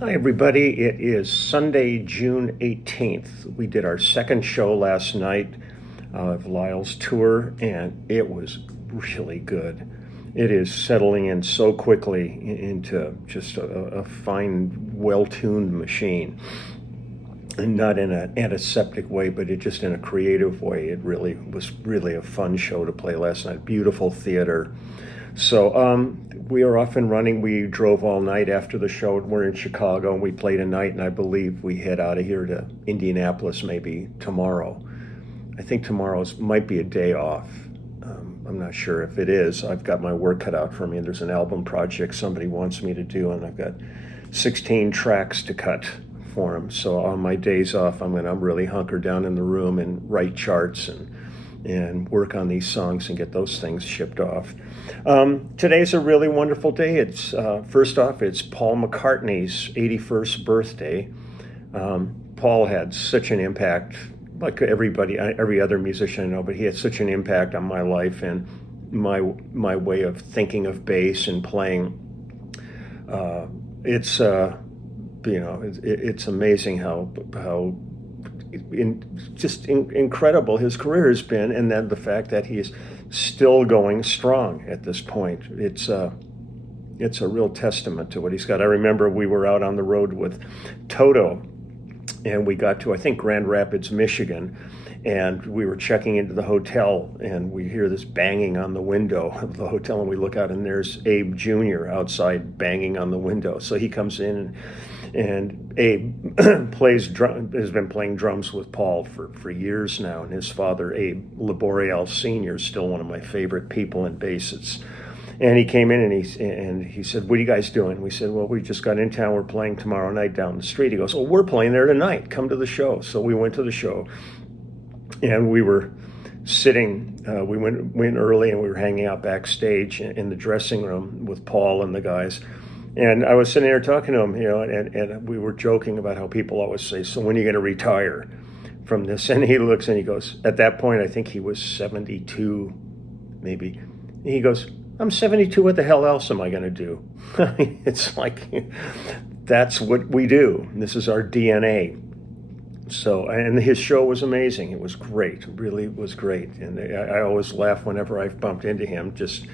Hi, everybody. It is Sunday, June 18th. We did our second show last night of Lyle's tour, and it was really good. It is settling in so quickly into just a fine, well-tuned machine. And not in an antiseptic way, but just in a creative way. It really was really a fun show to play last night. Beautiful theater. So we are off and running. We drove all night after the show. We're in Chicago, and we played a night, and I believe we head out of here to Indianapolis maybe tomorrow. I think tomorrow's might be a day off. I'm not sure if it is. I've got my work cut out for me. There's an album project somebody wants me to do, and I've got 16 tracks to cut for them. So on my days off, I'm going to really hunker down in the room and write charts and work on these songs and get those things shipped off. Today's a really wonderful day. It's first off, it's Paul McCartney's 81st birthday. Paul had such an impact, like every other musician I know, but he had such an impact on my life and my way of thinking of bass and playing. It's amazing how incredible his career has been, and then the fact that he's still going strong at this point. It's a real testament to what he's got. I remember we were out on the road with Toto, and we got to, I think, Grand Rapids, Michigan, and we were checking into the hotel, and we hear this banging on the window of the hotel, and we look out, and there's Abe Jr. outside banging on the window. So he comes in, and Abe has been playing drums with Paul for years now, and his father, Abe Laboriel Sr., is still one of my favorite people in bass. And he came in and he said, "What are you guys doing?" We said, "Well, we just got in town. We're playing tomorrow night down the street." He goes, "Well, we're playing there tonight. Come to the show." So we went to the show, and we were sitting. We went early, and we were hanging out backstage in the dressing room with Paul and the guys. And I was sitting there talking to him, and we were joking about how people always say, "So when are you going to retire from this?" And he looks and he goes, at that point, I think he was 72, maybe. And he goes, "I'm 72. What the hell else am I going to do?" It's like, that's what we do. This is our DNA. So, and his show was amazing. It was great. It really was great. And I always laugh whenever I've bumped into him, just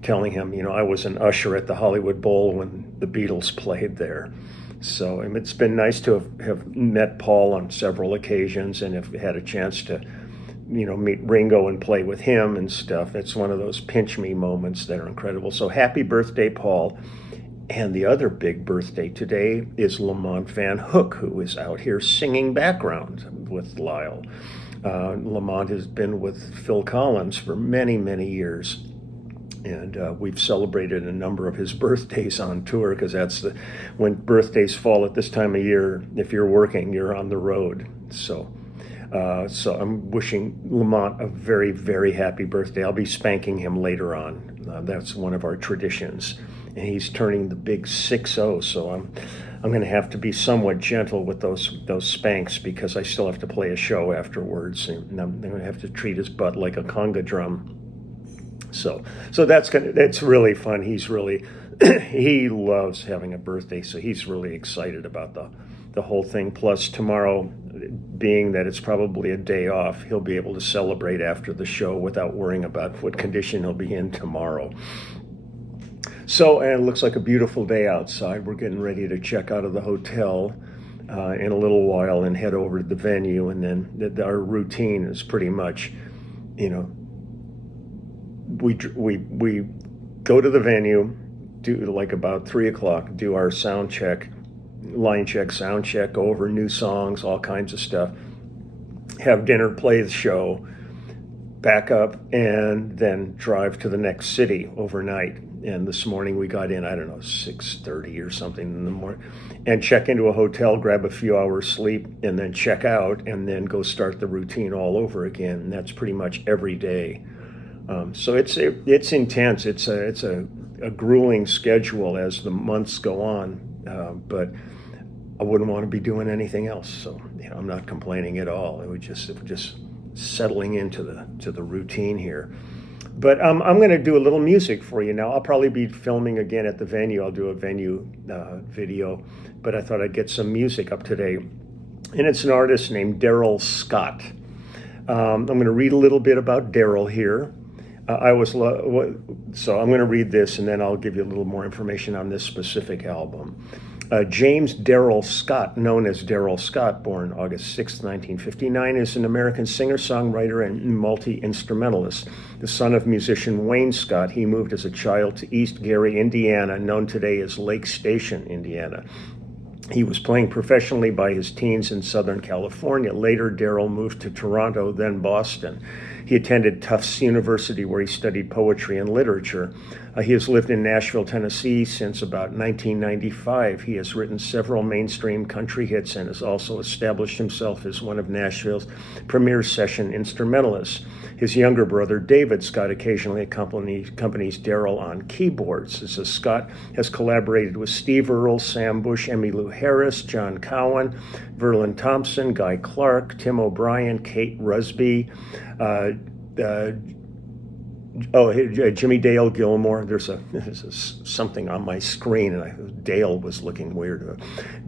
telling him, I was an usher at the Hollywood Bowl when the Beatles played there. So it's been nice to have met Paul on several occasions and have had a chance to, meet Ringo and play with him and stuff. It's one of those pinch me moments that are incredible. So happy birthday, Paul. And the other big birthday today is Lamont Van Hook, who is out here singing background with Lyle. Lamont has been with Phil Collins for many, many years. And we've celebrated a number of his birthdays on tour, because when birthdays fall at this time of year, if you're working, you're on the road. So I'm wishing Lamont a very, very happy birthday. I'll be spanking him later on. That's one of our traditions. And he's turning the big 6-0, so I'm going to have to be somewhat gentle with those spanks, because I still have to play a show afterwards, and I'm going to have to treat his butt like a conga drum. So that's really fun. He's really he loves having a birthday, so he's really excited about the whole thing. Plus tomorrow, being that it's probably a day off, he'll be able to celebrate after the show without worrying about what condition he'll be in tomorrow. So, and it looks like a beautiful day outside. We're getting ready to check out of the hotel in a little while and head over to the venue, and then our routine is pretty much, we go to the venue, do like about 3:00, do our sound check, line check, sound check, go over new songs, all kinds of stuff, have dinner, play the show, back up, and then drive to the next city overnight. And this morning we got in, 6:30 or something in the morning, and check into a hotel, grab a few hours sleep, and then check out, and then go start the routine all over again. And that's pretty much every day. So it's intense. It's a grueling schedule as the months go on, but I wouldn't want to be doing anything else. So I'm not complaining at all. It was just settling into the routine here. But I'm going to do a little music for you now. I'll probably be filming again at the venue. I'll do a venue video, but I thought I'd get some music up today. And it's an artist named Darrell Scott. I'm going to read a little bit about Darrell here. So I'm going to read this, and then I'll give you a little more information on this specific album. James Darrell Scott, known as Darrell Scott, born August 6, 1959, is an American singer-songwriter and multi-instrumentalist. The son of musician Wayne Scott, he moved as a child to East Gary, Indiana, known today as Lake Station, Indiana. He was playing professionally by his teens in Southern California. Later, Darrell moved to Toronto, then Boston. He attended Tufts University, where he studied poetry and literature. He has lived in Nashville, Tennessee since about 1995. He has written several mainstream country hits and has also established himself as one of Nashville's premier session instrumentalists. His younger brother, David Scott, occasionally accompanies Darrell on keyboards. Scott has collaborated with Steve Earle, Sam Bush, Emmylou Harris, John Cowan, Verlin Thompson, Guy Clark, Tim O'Brien, Kate Rusby, Jimmy Dale Gilmore. There's something on my screen, and Dale was looking weird.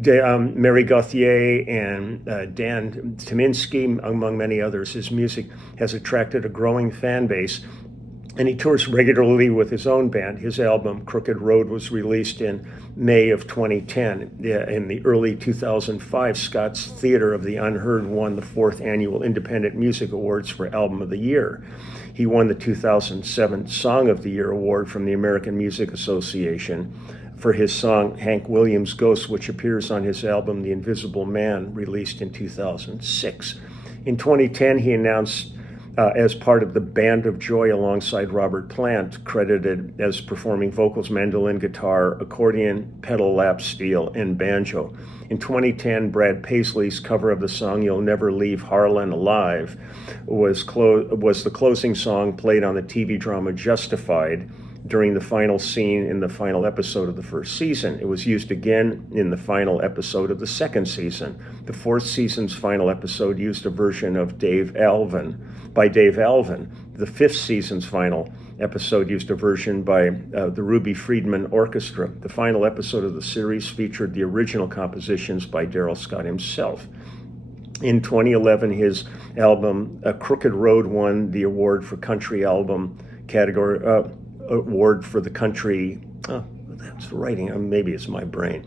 Mary Gauthier and Dan Tyminski, among many others. His music has attracted a growing fan base, and he tours regularly with his own band. His album, Crooked Road, was released in May of 2010. In the early 2005, Scott's Theater of the Unheard won the 4th Annual Independent Music Awards for Album of the Year. He won the 2007 Song of the Year award from the American Music Association for his song Hank Williams' Ghost, which appears on his album The Invisible Man, released in 2006. In 2010, he announced as part of the Band of Joy alongside Robert Plant, credited as performing vocals, mandolin, guitar, accordion, pedal, lap steel, and banjo. In 2010, Brad Paisley's cover of the song You'll Never Leave Harlan Alive was the closing song played on the TV drama Justified during the final scene in the final episode of the first season. It was used again in the final episode of the second season. The 4th season's final episode used a version of by Dave Alvin. The 5th season's final episode used a version by the Ruby Friedman Orchestra. The final episode of the series featured the original compositions by Darrell Scott himself. In 2011, his album Crooked Road won the award for country album category, award for the country, that's writing, maybe it's my brain.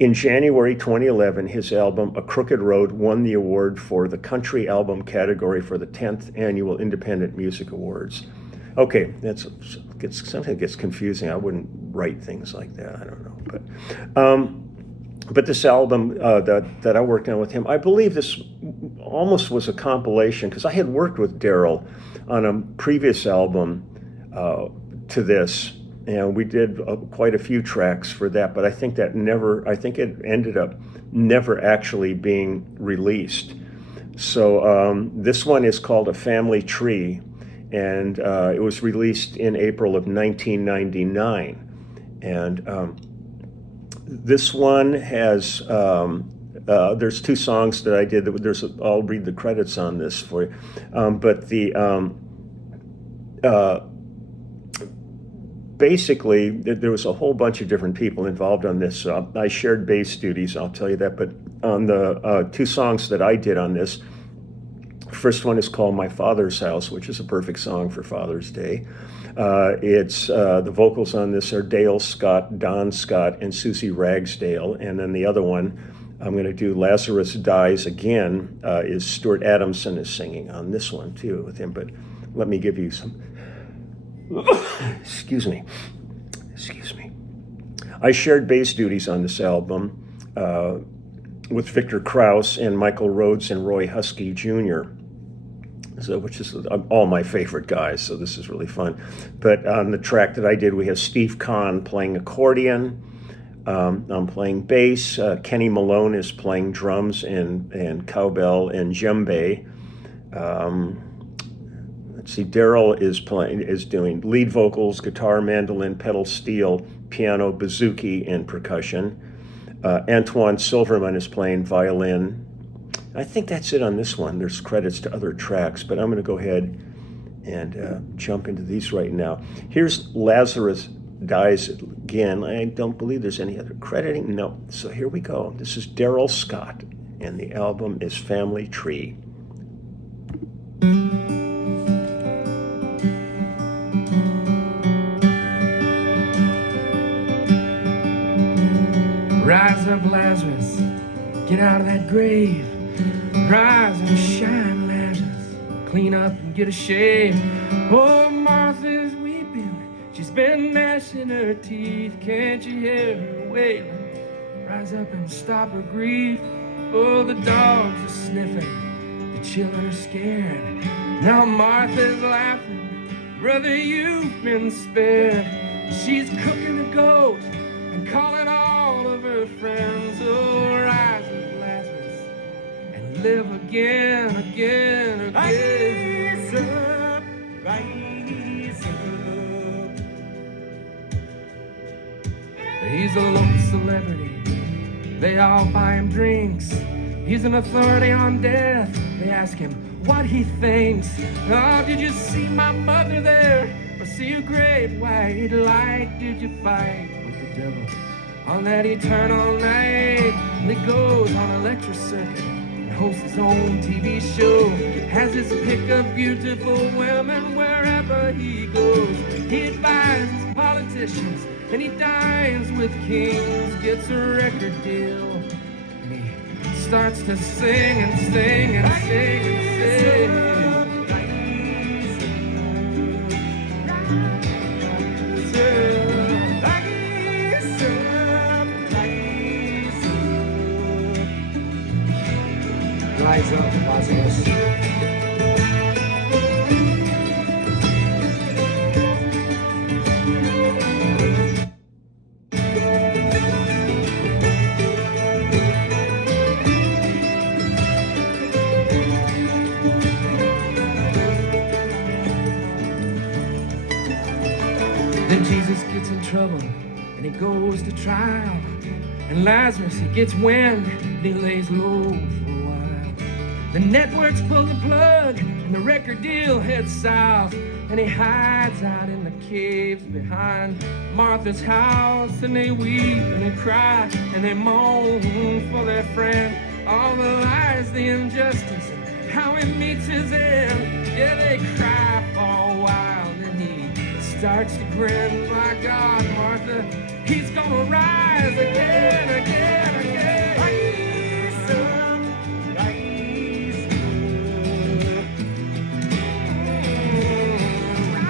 In January 2011, his album A Crooked Road won the award for the country album category for the 10th Annual Independent Music Awards. Okay, sometimes it gets confusing. I wouldn't write things like that, I don't know. But this album that I worked on with him, I believe this almost was a compilation, because I had worked with Darrell on a previous album to this, and we did quite a few tracks for that, but I think it ended up never actually being released. So this one is called A Family Tree, and it was released in April of 1999. And this one has, there's 2 songs that I did. I'll read the credits on this for you. But basically, there was a whole bunch of different people involved on this. I shared bass duties, I'll tell you that. But on the 2 songs that I did on this, first one is called My Father's House, which is a perfect song for Father's Day. The vocals on this are Dale Scott, Don Scott, and Susie Ragsdale. And then the other one, I'm going to do Lazarus Dies Again, is Stuart Adamson is singing on this one too with him. But let me give you some... Excuse me. I shared bass duties on this album with Victor Krause and Michael Rhodes and Roy Husky Jr., which is all my favorite guys, so this is really fun. But on the track that I did, we have Steve Kahn playing accordion. I'm playing bass. Kenny Malone is playing drums and cowbell and djembe. Darrell is doing lead vocals, guitar, mandolin, pedal steel, piano, bouzouki, and percussion. Antoine Silverman is playing violin. I think that's it on this one. There's credits to other tracks, but I'm going to go ahead and jump into these right now. Here's Lazarus Dies Again. I don't believe there's any other crediting. No. So here we go. This is Darrell Scott, and the album is Family Tree. Rise up, Lazarus, get out of that grave. Rise and shine, Lazarus, clean up and get a shave. Oh, Martha's weeping, she's been gnashing her teeth. Can't you hear her wailing? Rise up and stop her grief. Oh, the dogs are sniffing, the children are scared. Now Martha's laughing, brother, you've been spared. She's cooking a goat and calling all of her friends. Oh, rise up, Lazarus, and live again, again, again. Rise up, rise up. He's a local celebrity, they all buy him drinks. He's an authority on death, they ask him what he thinks. Oh, did you see my mother there? Or see a great white light? Did you fight with the devil on that eternal night? And he goes on a lecture circuit and hosts his own TV show. Has his pick of beautiful women wherever he goes. He advises politicians and he dines with kings. Gets a record deal and he starts to sing and sing and sing and sing. Rise up, Lazarus. Then Jesus gets in trouble and he goes to trial. And Lazarus, he gets wind and he lays low for a while. The networks pull the plug and the record deal heads south. And he hides out in the caves behind Martha's house. And they weep and they cry and they moan for their friend. All the lies, the injustice, and how he meets his end. Yeah, they cry for a while, then he starts to grin. My God, Martha, he's gonna rise again, again, again. Rise up, rise up.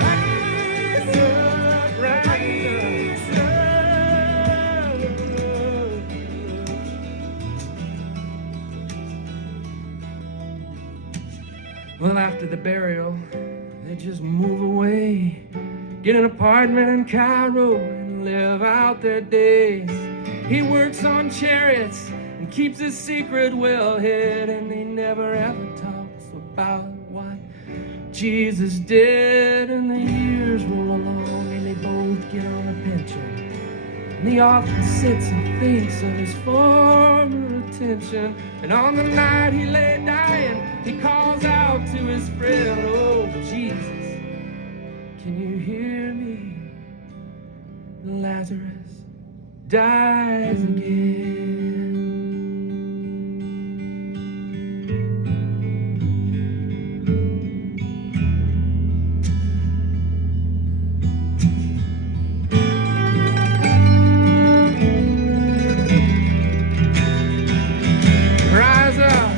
Rise up, rise up. Well, after the burial, they just move away. Get an apartment in Cairo and live out their days. He works on chariots and keeps his secret well hid. And he never ever talks about what Jesus did. And the years roll along and they both get on a pension. And he often sits and thinks of his former attention. And on the night he lay dying, he calls out to his friend, oh, Jesus, can you hear me? Lazarus dies again. Rise up.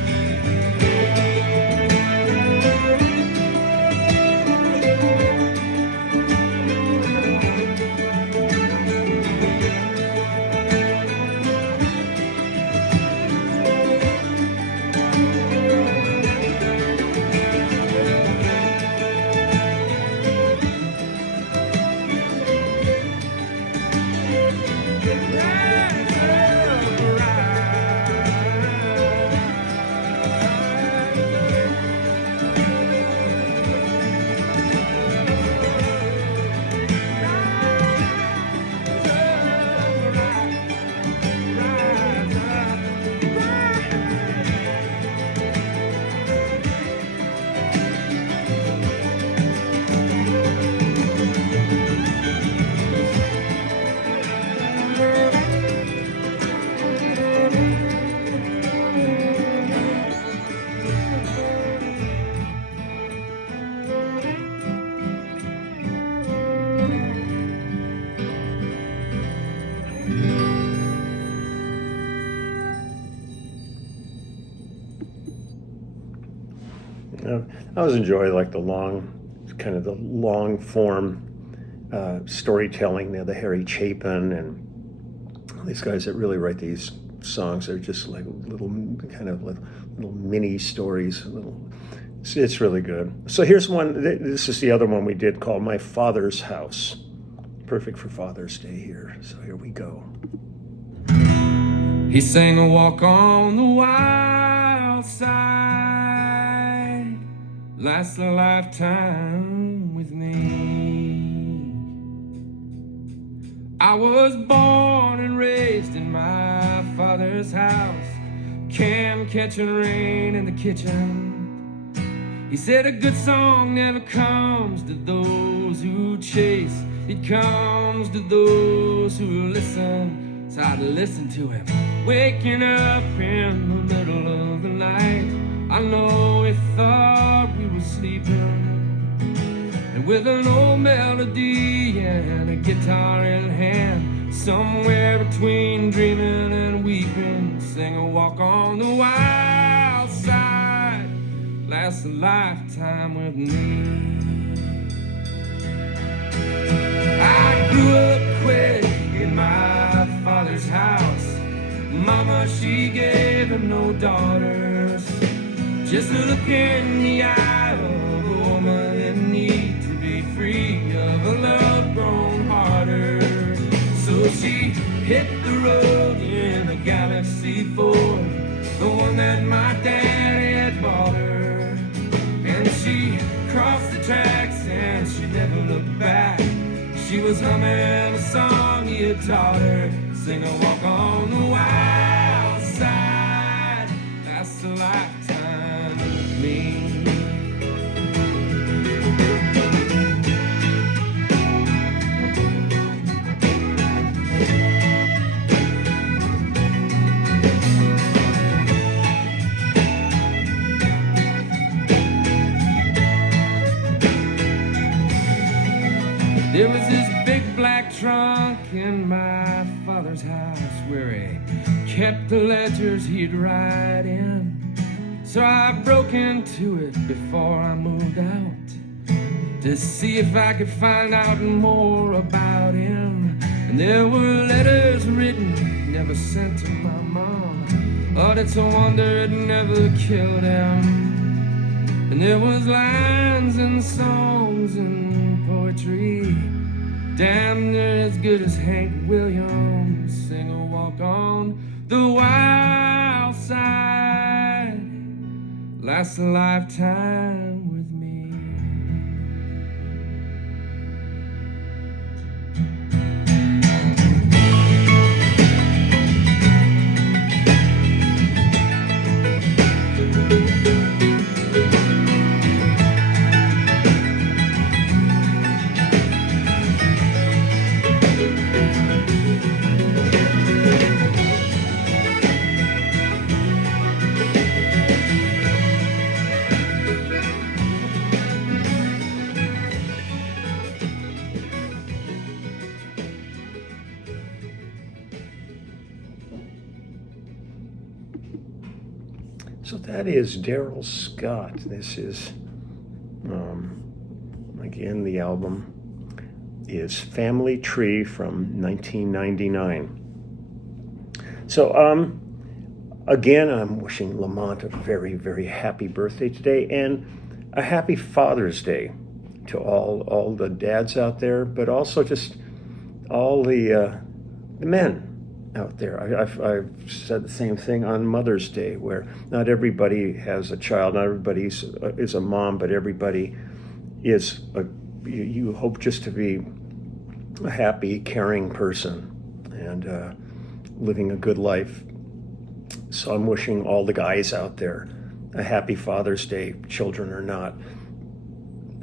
I always enjoy like the long form storytelling. The Harry Chapin and these guys that really write these songs. They're just like little mini stories. It's really good. So here's one. This is the other one we did called My Father's House. Perfect for Father's Day here. So here we go. He sang a walk on the wild side, lasts a lifetime with me. I was born and raised in my father's house, can catching rain in the kitchen. He said a good song never comes to those who chase, it comes to those who listen. So I'd listen to him, waking up in the middle of the night. I know he thought we were sleeping, and with an old melody and a guitar in hand, somewhere between dreaming and weeping, sang a walk on the wild side, lasts a lifetime with me. I grew up quick in my father's house. Mama, she gave him no daughters. Just a look in the eye of a woman in need to be free of a love grown harder. So she hit the road in a Galaxy Ford, the one that my daddy had bought her. And she crossed the tracks and she never looked back. She was humming a song he had taught her. Sing a walk on the wild side, that's a lifetime with me. There was this big black trunk in my father's house where he kept the ledgers he'd write in. So I broke into it before I moved out to see if I could find out more about him. And there were letters written, never sent to my mom. Oh, it's a wonder it never killed him. And there was lines and songs and poetry, damn near as good as Hank Williams. Sing a walk on the wild side, lasts a lifetime with me. So that is Darrell Scott. This is, again, the album is Family Tree from 1999. So, again, I'm wishing Lamont a very, very happy birthday today and a happy Father's Day to all the dads out there, but also just all the men out there. I've said the same thing on Mother's Day, where not everybody has a child, not everybody is a mom, but everybody is you hope just to be a happy, caring person and living a good life. So I'm wishing all the guys out there a happy Father's Day, children or not.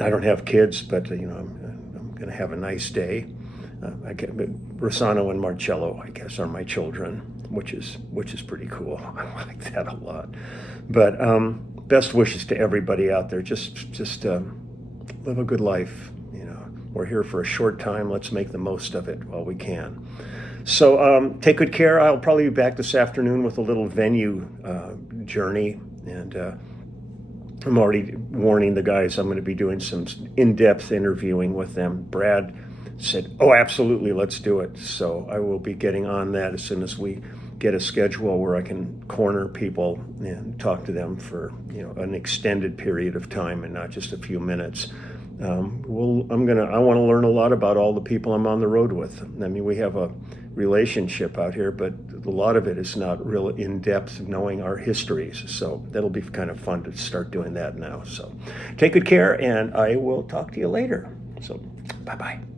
I don't have kids, but I'm going to have a nice day. Rossano and Marcello, I guess, are my children, which is pretty cool. I like that a lot. But best wishes to everybody out there. Just live a good life. We're here for a short time. Let's make the most of it while we can. So take good care. I'll probably be back this afternoon with a little venue journey, and I'm already warning the guys I'm going to be doing some in-depth interviewing with them. Brad said, "Oh, absolutely, let's do it." So I will be getting on that as soon as we get a schedule where I can corner people and talk to them for an extended period of time and not just a few minutes. I want to learn a lot about all the people I'm on the road with. I mean, we have a relationship out here, but a lot of it is not real in-depth knowing our histories. So that'll be kind of fun to start doing that now. So take good care, and I will talk to you later. So bye-bye.